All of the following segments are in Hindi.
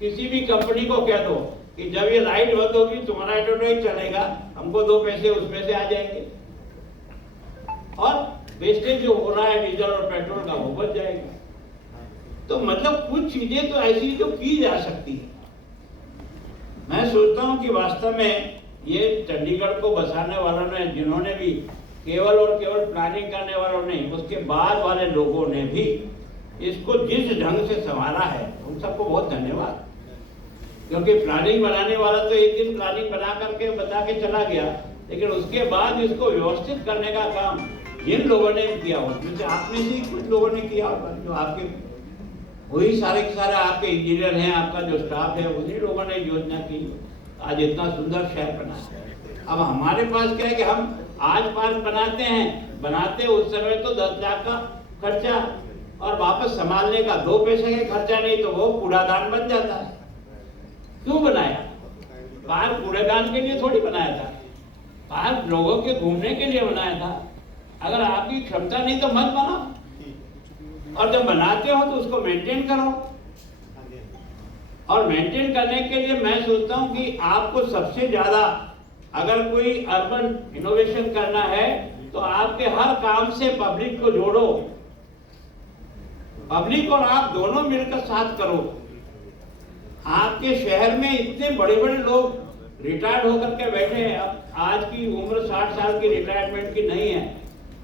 किसी भी कंपनी को कह दो कि जब ये लाइट बंद होगी तुम्हारा ऑटो नहीं चलेगा, हमको 2 पैसे उसमें से आ जाएंगे, और वेस्टेज जो हो रहा है डीजल और पेट्रोल का वो बच जाएगा। तो मतलब कुछ चीजें तो ऐसी जो की जा सकती है। मैं सोचता हूं कि वास्तव में ये चंडीगढ़ को बसाने वालों ने, जिन्होंने भी केवल और केवल प्लानिंग करने वालों ने, उसके बाद वाले लोगों ने भी इसको जिस ढंग से संभाला है, उन सबको बहुत धन्यवाद। क्योंकि प्लानिंग बनाने वाला तो एक दिन प्लानिंग बना करके बता के चला गया, लेकिन उसके बाद इसको व्यवस्थित करने का काम जिन लोगों ने किया, उसमें आप में से कुछ लोगों ने किया होगा, जो आपके वही सारे के सारे आपके इंजीनियर हैं, आपका जो स्टाफ है, उन्हीं लोगों ने योजना की, आज इतना सुंदर शहर बना है। अब हमारे पास क्या है कि हम आज पार्क बनाते हैं, बनाते उस समय तो 10 लाख का खर्चा, और वापस संभालने का 2 पैसे का खर्चा नहीं, तो वो कूड़ादान बन जाता है। क्यों बनाया? पार्क कूड़ेदान के लिए थोड़ी बनाया था, पार्क लोगों के घूमने के लिए बनाया था। अगर आपकी क्षमता नहीं तो मत बनाओ, और जब बनाते हो तो उसको मेंटेन करो। और मेंटेन करने के लिए मैं सोचता हूं कि आपको सबसे ज्यादा अगर कोई अर्बन इनोवेशन करना है तो आपके हर काम से पब्लिक को जोड़ो, पब्लिक और आप दोनों मिलकर साथ करो। आपके शहर में इतने बड़े बड़े लोग रिटायर्ड होकर के बैठे हैं। अब आज की उम्र 60 साल की रिटायरमेंट की नहीं है,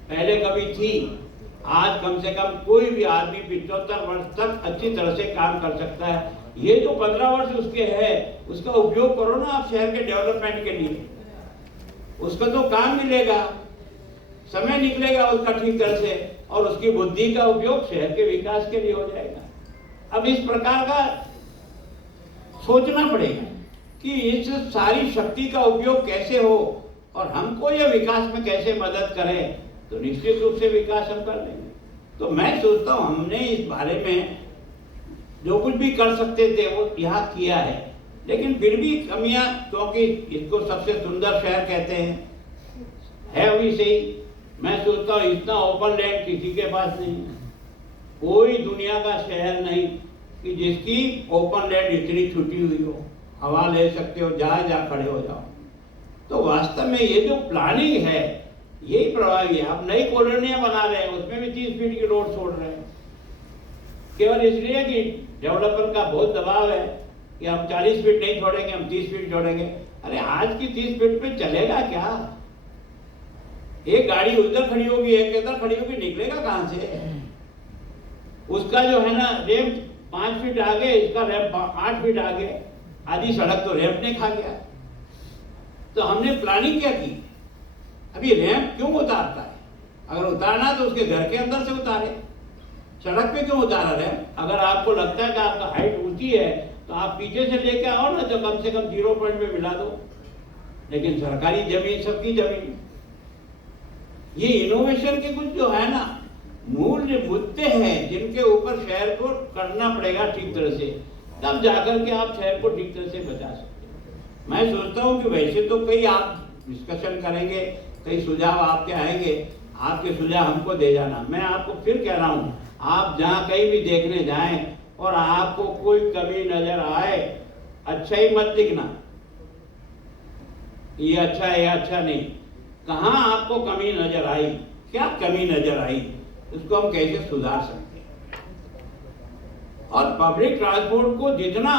पहले कभी थी। आज कम से कम कोई भी आदमी 75 वर्ष तक अच्छी तरह से काम कर सकता है। ये जो 15 वर्ष उसके है, उसका उपयोग करो ना आप शहर के डेवलपमेंट के लिए। उसका तो काम मिलेगा, समय निकलेगा उसका ठीक तरह से, और उसकी बुद्धि का उपयोग शहर के विकास के लिए हो जाएगा। अब इस प्रकार का सोचना पड़ेगा कि इस सारी शक्ति का उपयोग कैसे हो और हमको यह विकास में कैसे मदद करे, तो निश्चित रूप से विकास हम कर लेंगे। तो मैं सोचता हूँ हमने इस बारे में जो कुछ भी कर सकते थे वो यहाँ किया है, लेकिन फिर भी कमियां, क्योंकि इसको सबसे सुंदर शहर कहते हैं, है अभी सही। मैं सोचता हूँ इतना ओपन लैंड किसी के पास नहीं है, कोई दुनिया का शहर नहीं कि जिसकी ओपन लैंड इतनी छुटी हुई हो, हवा ले सकते हो, जहाँ जहाँ खड़े हो जाओ। तो वास्तव में ये जो प्लानिंग है यही प्रभावी है। आप नई कॉलोनियां बना रहे हैं, उसमें भी 30 फीट की रोड छोड़ रहे हैं, केवल इसलिए कि डेवलपर का बहुत दबाव है कि हम 40 फीट नहीं छोड़ेंगे, हम 30 फीट छोड़ेंगे। अरे आज की 30 फीट पे चलेगा क्या? एक गाड़ी उधर खड़ी होगी, एक इधर खड़ी होगी, निकलेगा कहां से? उसका जो है ना रैंप 5 फीट आगे, इसका रैंप 8 फीट आगे, आधी सड़क तो रैंप ने खा गया। तो हमने प्लानिंग क्या की? अभी रैंप क्यों उतारता है? अगर उतारना तो उसके घर के अंदर से उतारे, सड़क पे क्यों उतारा रैंप? अगर आपको लगता है कि आपका हाइट ऊंची है तो आप पीछे से लेके आओ ना, तो कम से कम 0 पॉइंट में मिला दो। लेकिन सरकारी जमीन सबकी जमीन। ये इनोवेशन के कुछ जो है ना मूल्य मुद्दे हैं जिनके ऊपर शहर को करना पड़ेगा ठीक तरह से, तब जाकर के आप शहर को ठीक तरह से बचा सकते हैं। मैं सोचता हूँ कि वैसे तो कई आप डिस्कशन करेंगे, कई सुझाव आपके आएंगे, आपके सुझाव हमको दे जाना। मैं आपको फिर कह रहा हूँ, आप जहाँ कहीं भी देखने जाएं और आपको कोई कमी नजर आए, अच्छा ही मत लिखना, ये अच्छा है या अच्छा नहीं। कहाँ आपको कमी नजर आई, क्या कमी नजर आई, उसको हम कैसे सुधार सकते हैं। और पब्लिक ट्रांसपोर्ट को जितना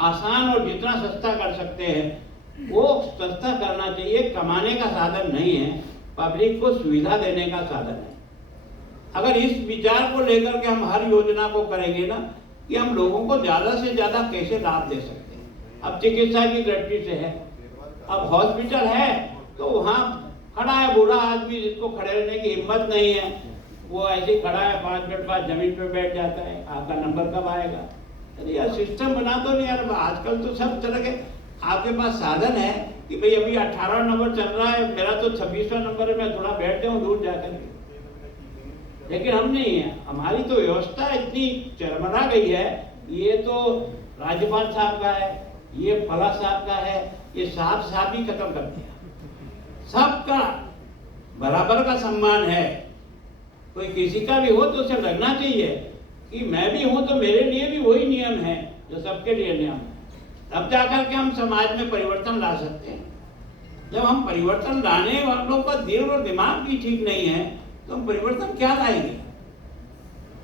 आसान और जितना सस्ता कर सकते हैं वो सस्ता करना चाहिए। कमाने का साधन नहीं है, पब्लिक को सुविधा देने का साधन है। अगर इस विचार को लेकर के हम हर योजना को करेंगे ना कि हम लोगों को ज्यादा से ज्यादा कैसे लाभ दे सकते हैं। अब चिकित्सा की दृष्टि से है, अब हॉस्पिटल है तो वहाँ खड़ा है बूढ़ा आदमी जिसको खड़े रहने की हिम्मत नहीं है, वो ऐसे खड़ा है, 5 मिनट बाद जमीन पे बैठ जाता है, आपका नंबर कब आएगा? अरे यार सिस्टम बना दो नहीं यार। आजकल तो सब तरह के आपके पास साधन है कि भाई अभी 18 नंबर चल रहा है, मेरा तो 26वां नंबर है, मैं थोड़ा बैठ जाऊँ दूर जाकर के। लेकिन हम नहीं है, हमारी तो व्यवस्था इतनी चरमरा गई है। ये तो राज्यपाल साहब का है, ये फला साहब का है, ये साहब ही खत्म कर दिया। सबका बराबर का सम्मान है, कोई किसी का भी हो तो उसे लगना चाहिए कि मैं भी हूं तो मेरे लिए भी वही नियम है जो सबके लिए नियम है, तब जाकर के हम समाज में परिवर्तन ला सकते हैं। जब हम परिवर्तन लाने वालों का दिल और दिमाग भी ठीक नहीं है तो हम परिवर्तन क्या लाएंगे?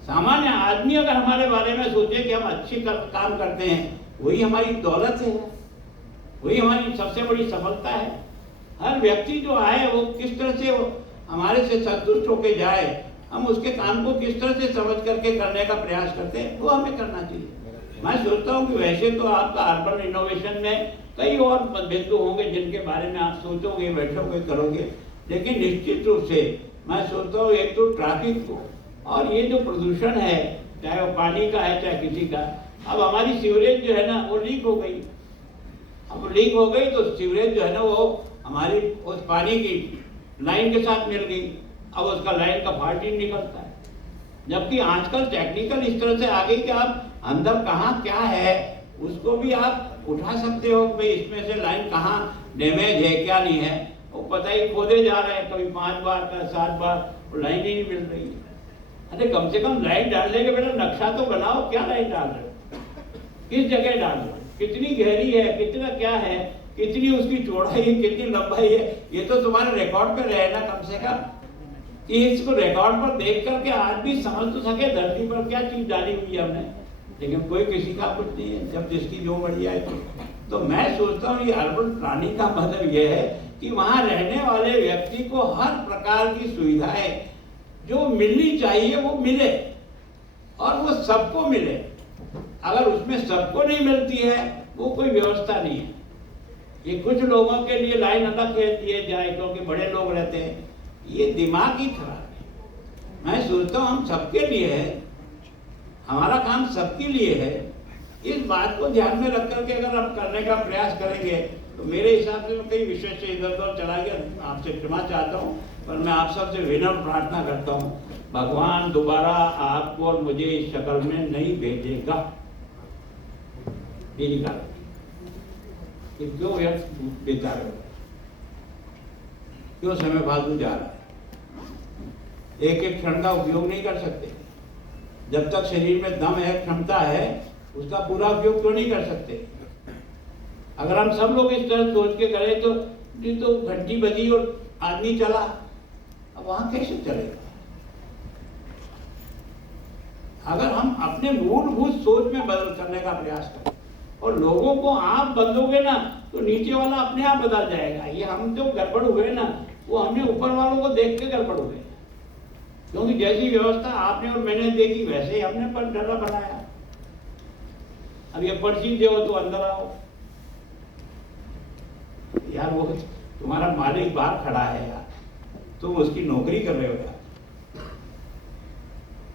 सामान्य आदमी अगर हमारे बारे में सोचे कि हम अच्छे काम करते हैं, वही हमारी दौलत है, वही हमारी सबसे बड़ी सफलता है। हर व्यक्ति जो आए वो किस तरह से हमारे से संतुष्ट होकर जाए, हम उसके काम को किस तरह से समझ करके करने का प्रयास करते हैं, वो हमें करना चाहिए। मैं सोचता हूँ कि वैसे तो आपका अर्बन इनोवेशन में कई और बिंदु होंगे जिनके बारे में आप सोचोगे, बैठोगे, करोगे, लेकिन निश्चित रूप से मैं सोचता हूँ एक तो ट्रैफिक को और ये जो प्रदूषण है, चाहे वो पानी का है चाहे किसी का, अब हमारी सीवरेज जो है ना वो लीक हो गई। अब लीक हो गई तो सीवरेज जो है ना वो हमारी उस पानी की लाइन के साथ मिल गई, अब उसका लाइन का फॉल्ट ही निकलता है। जबकि आजकल टेक्निकल इस तरह से आ गई कि आप अंदर कहाँ क्या है उसको भी आप उठा सकते हो, भाई इसमें से लाइन कहाँ डैमेज है क्या नहीं है, वो पता ही खोदे जा रहे हैं, कभी 5 बार का 7 बार लाइन ही नहीं मिल रही है। अरे कम से कम लाइन डालने के पहले नक्शा तो बनाओ, क्या लाइन डाल रहे हो, किस जगह डाल रहे हो, कितनी गहरी है, कितना क्या है, कितनी उसकी चौड़ाई है, कितनी लंबाई है, ये तो तुम्हारे रिकॉर्ड पे रहे ना कम से कम, कि इसको रिकॉर्ड पर देख करके आदमी समझ तो सके धरती पर क्या चीज डाली हुई है हमने। लेकिन कोई किसी का कुछ नहीं है, जब जिसकी जो बढ़ जाए तो मैं सोचता हूँ ये अर्बन प्लानिंग का मतलब ये है कि वहाँ रहने वाले व्यक्ति को हर प्रकार की सुविधाएं जो मिलनी चाहिए वो मिले और वो सबको मिले। अगर उसमें सबको नहीं मिलती है वो कोई व्यवस्था नहीं है। ये कुछ लोगों के लिए लाइन अलग कर दिए जाए क्योंकि बड़े लोग रहते हैं, ये दिमाग ही खराब है। मैं सोचता हूँ हम सबके लिए है, हमारा काम सबके लिए है। इस बात को ध्यान में रख करके अगर हम करने का प्रयास करेंगे तो मेरे हिसाब से मैं कई विषय से इधर उधर चला गया, आपसे क्षमा चाहता हूँ, पर मैं आप सबसे विनम्र प्रार्थना करता हूँ, भगवान दोबारा आपको और मुझे इस शक्ल में नहीं भेजेगा। मेरी गारंटी। क्यों व्यर्थ बेकार हो, क्यों समय फालतू जा रहा है, एक एक क्षण का उपयोग नहीं कर सकते। जब तक शरीर में दम है, क्षमता है, उसका पूरा उपयोग क्यों नहीं कर सकते? अगर हम सब लोग इस तरह सोच के करें तो घंटी बजी और आदमी चला, अब वहां कैसे चलेगा? अगर हम अपने मूलभूत सोच में बदल करने का प्रयास करें और लोगों को आप बदलोगे ना तो नीचे वाला अपने आप बदल जाएगा। ये हम जो गड़बड़ हुए ना वो हमने ऊपर वालों को देख के गड़बड़ हुए, क्योंकि जैसी व्यवस्था आपने और मैंने देखी वैसे ही हमने पर डरा बनाया। अब ये पर्ची दो तो अंदर आओ, यार वो तुम्हारा मालिक बाहर खड़ा है यार, तुम उसकी नौकरी कर रहे हो यार,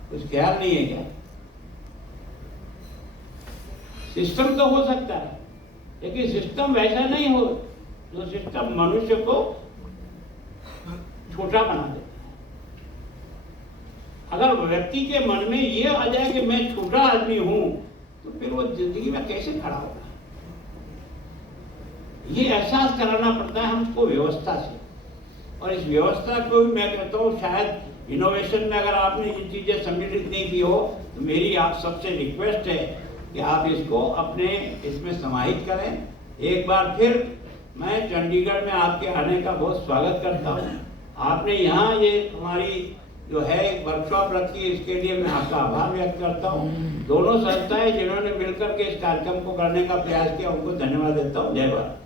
कुछ ख्याल नहीं है क्या? सिस्टम तो हो सकता है लेकिन सिस्टम वैसा नहीं हो जो सिस्टम मनुष्य को छोटा बना देता है। अगर व्यक्ति के मन में ये आ जाए कि मैं छोटा आदमी हूं तो फिर वो जिंदगी में कैसे खड़ा होगा? ये एहसास कराना पड़ता है हमको व्यवस्था से, और इस व्यवस्था को भी मैं कहता हूँ शायद इनोवेशन में अगर आपने ये चीजें सम्मिलित नहीं की हो तो मेरी आप सबसे रिक्वेस्ट है कि आप इसको अपने इसमें समाहित करें। एक बार फिर मैं चंडीगढ़ में आपके आने का बहुत स्वागत करता हूँ। आपने यहाँ ये हमारी जो है वर्कशॉप रखी, इसके लिए मैं आपका आभार व्यक्त करता हूँ। दोनों संस्थाएं जिन्होंने मिलकर के इस कार्यक्रम को करने का प्रयास किया उनको धन्यवाद देता हूँ। जय भारत।